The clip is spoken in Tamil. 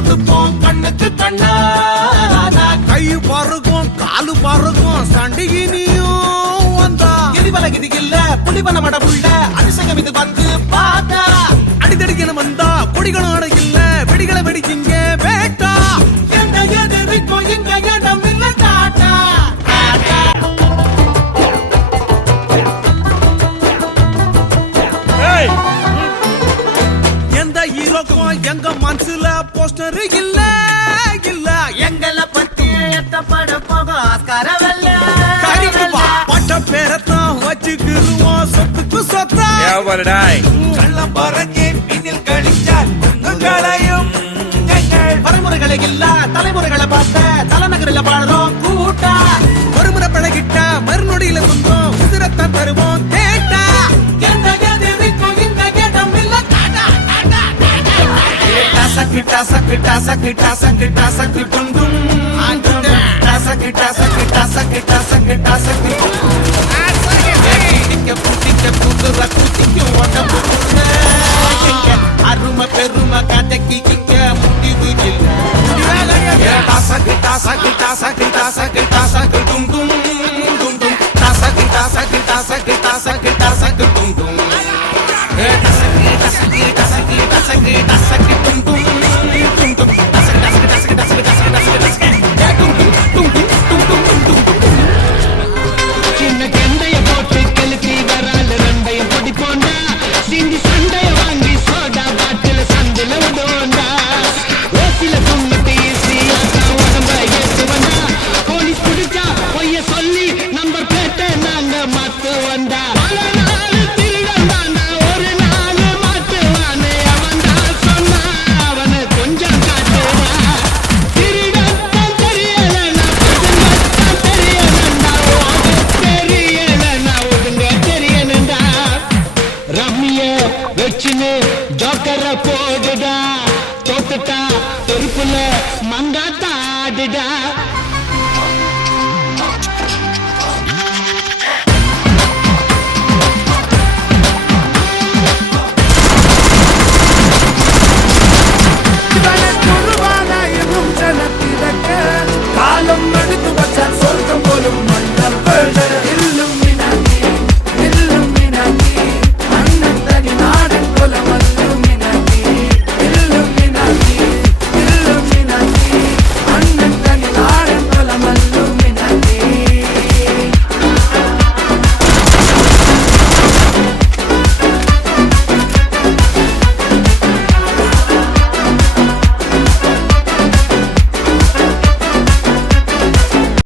கொடுப்போம் கண்ணுக்கு கண்ணா கை பருகும் காலு பருகும் சண்டிகினியும் வந்தா எரிவலகிது இல்ல புலிவன மடவுள்ள அதிசயம் இது வந்து பார்த்தா அடிதடிக்கணும் வந்தா கொடிகளோட இல்ல வெடிகளை வெடிக்கிங்க வேட்டா எந்த எதிர்க்கும் எங்க இடம் இல்ல டாட்டா எந்த ஹீரோக்கும் எங்க மனசுல போஸ்டர் இல்ல இல்ல எங்களை பத்தி எத்தப்பட போக ஆஸ்காரவல்ல பட்ட பேரத்தான் வச்சுக்கிருவோம் சொத்துக்கு சொத்தா கள்ளம் பறக்கி பின்னில் கழிச்சால் குங்குகளையும் வரைமுறைகளை இல்ல தலைமுறைகளை பார்த்த தலைநகரில் பாடுறோம் கூட்டா ஒருமுறை பழகிட்ட மறுநொடியில சொந்தம் உதிரத்தான் தருவோம் கேட்டா எந்த எதிர்க்கும் எங்க இடம் இல்ல டாடா சக்கிட்டா சக்கிட்டா சக்கிட்டா சக்கிட்டா சக்கி டும் டும் சக்கிட்டா சக்கிட்டா சக்கிட்டா சக்கிட்டா சக்கி குட்டிக்க புதுர குட்டிக்க உடம்பு அருமை பெருமை கதைக்கு இங்க முடிவு இல்ல சக்கிட்டா சக்கிட்டா சக்கிட்டா சக்கிட்டா சக்கி டும் டும் டும் டும் சக்கிட்டா சக்கிட்டா சக்கிட்டா சக்கிட்டா சக்கி டும் டும் சக்கிட்டா சக்கிட்டா சக்கிட்டா சக்கிட்டா சக்கி டும் டும் டும் டும் சக்கிட்டா சக்கிட்டா சக்கிட்டா சக்கிட்டா சக்கிட்டா டும் டும் டும் டும் டும் டும் சின்ன கண்டைய போட்டு கெளுத்தி வரால ரெண்டையும் பொடி போண்டா சிந்தி சண்டைய வாங்கி சோடா பாட்டில சந்தில உடோண்டா ஓசில கும்பிட்டு ஈஸியாக்கா உடம்ப ஏத்து வந்தா போலீஸ் பிடிச்சா பொய்ய சொல்லி நம்பர் பிளேட்ட நாங்க மாத்து வந்தா பல நாள் திருடன் தானா ஒரு நாள் மாட்டுவானே அவன் தான் சொன்னா அவனை கொஞ்சம் காட்டுவா திருடன் தான் தெரியலன்னா பதுங்கத்தான் தெரியலன்னா தெரியலன்னா ஒதுங்க தெரியணுண்டா ரம்மிய வச்சுன்னு ஜோக்கர போடுடா தோத்துட்டா தெருப்புல மங்காத்தாடுடா